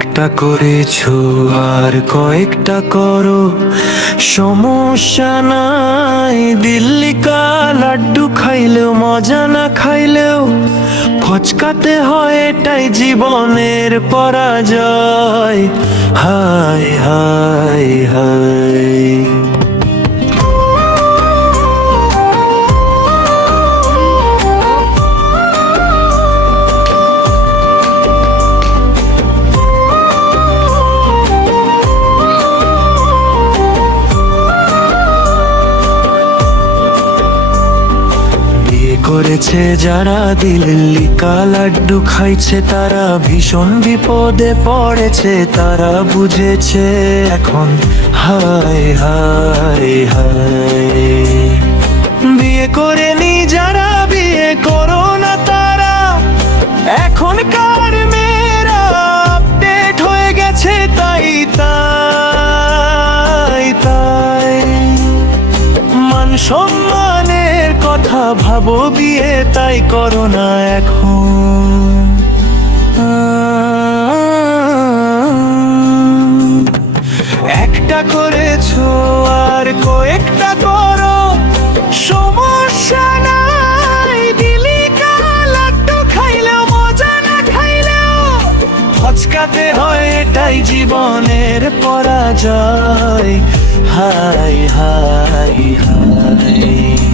একটা করেছো আর কয়েকটা করো, সমস্যা নাই। দিল্লি কা লাড্ডু খাইলেও মজা, না খাইলেও ফচকাতে হয়, এটাই জীবনের পরাজয়। হায় হায় হায়। করেছে যারা দিল্লি কা লাড্ডু খাইছে, তারা ভীষণ বিপদে পড়েছে, তারা বুঝেছে এখন। হায় হায় হায়। বিয়ে করেনি যারা, বিয়ে করো না তারা, এখনকার মেয়েরা আপডেট হয়ে গেছে, তাই তাই তাই। মান সম্মানের কথা ভাবো, বিয়ে তাই করো না এখন। একটা করেছো আর কয়েকটা করো, সমস্যা নাই। দিলি কা লাড্ডু খাইলেও মজা, না খাইলেও ফচকাতে হয়, এটাই জীবনের পরাজয়। হায় হায় হায়।